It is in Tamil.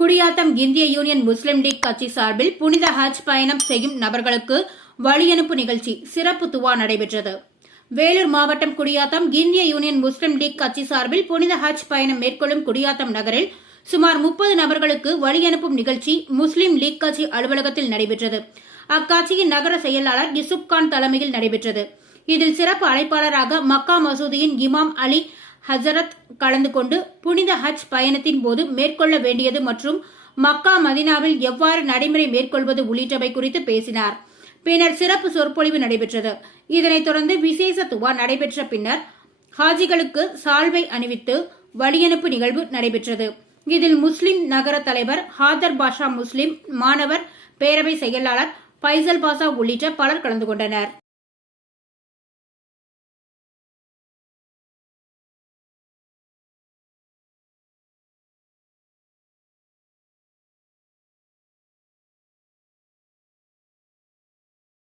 குடியாத்தம் இந்திய யூனியன் முஸ்லிம் லீக் கட்சி சார்பில் புனித ஹஜ் பயணம் செய்யும் நபர்களுக்கு வழியனுப்பு நிகழ்ச்சி சிறப்பு துவா நடைபெற்றது. வேலூர் மாவட்டம் குடியாத்தம் இந்திய யூனியன் முஸ்லிம் லீக் கட்சி சார்பில் புனித ஹஜ் பயணம் மேற்கொள்ளும் குடியாத்தம் நகரில் சுமார் 30 நபர்களுக்கு வழியனுப்பும் நிகழ்ச்சி முஸ்லிம் லீக் கட்சி அலுவலகத்தில் நடைபெற்றது. அக்கட்சியின் நகர செயலாளர் யூசுப்கான் தலைமையில் நடைபெற்றது. இதில் சிறப்பு அழைப்பாளராக மக்கா மசூதியின் இமாம் அலி ஹசரத் கலந்து கொண்டு புனித ஹஜ் பயணத்தின் போது மேற்கொள்ள வேண்டியது மற்றும் மக்கா மதினாவில் எவ்வாறு நடைமுறை மேற்கொள்வது உள்ளிட்டவை குறித்து பேசினார். பின்னர் சிறப்பு சொற்பொழிவு நடைபெற்றது. இதனைத் தொடர்ந்து விசேஷ துவா நடைபெற்ற பின்னர் ஹாஜிகளுக்கு சால்வை அணிவித்து வழியனுப்பு நிகழ்வு நடைபெற்றது. இதில் முஸ்லிம் நகர தலைவர் ஹாதர் பாஷா, முஸ்லிம் மாணவர் பேரவை செயலாளர் பைசல் பாஷா உள்ளிட்ட பலர் கலந்து கொண்டனர்.